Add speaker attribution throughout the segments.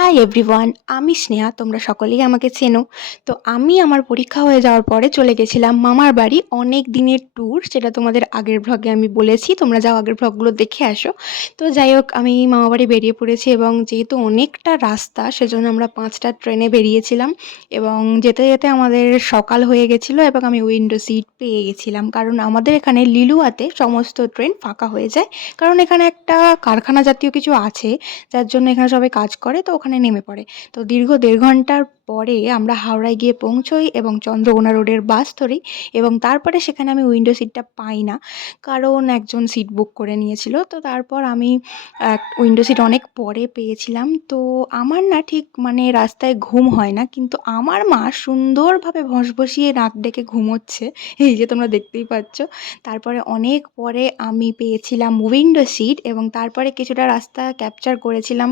Speaker 1: Hi everyone আমি স্নেহা, তোমরা সকলেই আমাকে চেনো। তো আমি আমার পরীক্ষা হয়ে যাওয়ার পরে চলে গেছিলাম মামার বাড়ি অনেক দিনের ট্যুর সেটা তোমাদের আগের ভ্লগে আমি বলেছি। তোমরা যাও আগের ভ্লগগুলো দেখে আসো। তো যাই হোক, আমি মামা বাড়ি বেরিয়ে পড়েছি এবং যেহেতু অনেকটা রাস্তা, সেজন্য আমরা পাঁচটা ট্রেনে বেরিয়েছিলাম এবং যেতে যেতে আমাদের সকাল হয়ে গেছিল এবং আমি উইন্ডো সিট পেয়ে গেছিলাম। কারণ আমাদের এখানে লিলুয়াতে সমস্ত ট্রেন ফাঁকা হয়ে যায়। কারণ এখানে একটা কারখানা জাতীয় কিছু আছে, যার জন্য এখানে সবাই কাজ করে। তো ওখানে নেমে পড়ে। তো দীর্ঘ দেড় ঘণ্টার পরে আমরা হাওড়ায় গিয়ে পৌঁছোই এবং চন্দ্রকোনা রোডের বাস ধরি এবং তারপরে সেখানে আমি উইন্ডো সিটটা পাই না। কারণ একজন সিট বুক করে নিয়েছিল। তো তারপর আমি উইন্ডো সিট অনেক পরে পেয়েছিলাম। তো আমার না ঠিক মানে রাস্তায় ঘুম হয় না। কিন্তু আমার মা সুন্দরভাবে ভস বসিয়ে নাক ডেকে ঘুমোচ্ছে। এই যে তোমরা দেখতেই পাচ্ছ। তারপরে অনেক পরে আমি পেয়েছিলাম উইন্ডো সিট এবং তারপরে কিছুটা রাস্তা ক্যাপচার করেছিলাম।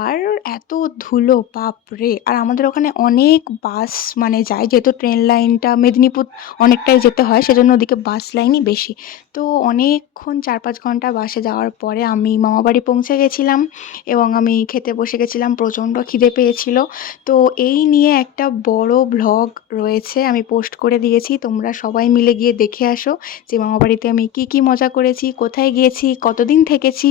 Speaker 1: আর এত ধুলো, বাপরে! আর আমাদের ওখানে অনেক বাস মানে যায়। যেহেতু ট্রেন লাইনটা মেদিনীপুর অনেকটাই যেতে হয়, সেজন্য ওদিকে বাস লাইনই বেশি। তো অনেকক্ষণ চার পাঁচ ঘণ্টা বাসে যাওয়ার পরে আমি মামাবাড়ি পৌঁছে গেছিলাম এবং আমি খেতে বসে গেছিলাম, প্রচণ্ড খিদে পেয়েছিল। তো এই নিয়ে একটা বড় ভ্লগ রয়েছে, আমি পোস্ট করে দিয়েছি। তোমরা সবাই মিলে গিয়ে দেখে আসো যে মামাবাড়িতে আমি কি কি মজা করেছি, কোথায় গিয়েছি, কতদিন থেকেছি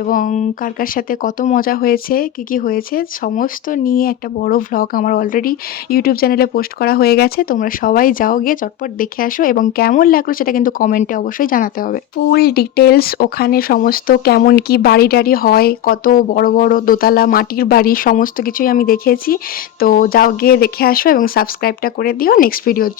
Speaker 1: এবং কার কার সাথে কত মজা হয়েছে, কি কি হয়েছে, সমস্ত নিয়ে একটা বড় ভ্লগ আমার অলরেডি ইউটিউব চ্যানেলে পোস্ট করা হয়ে গেছে, তোমরা সবাই যাও গিয়ে চটপট দেখে আসো এবং কেমন লাগল সেটা কিন্তু কমেন্টে অবশ্যই জানাতে হবে। ফুল ডিটেলস ওখানে সমস্ত কেমন কি বাড়ি টাড়ি হয়, কত বড় বড় দোতলা, মাটির বাড়ি, সমস্ত কিছুই আমি দেখেছি। তো যাও গিয়ে দেখে আসো এবং সাবস্ক্রাইবটা করে দিও নেক্সট ভিডিওর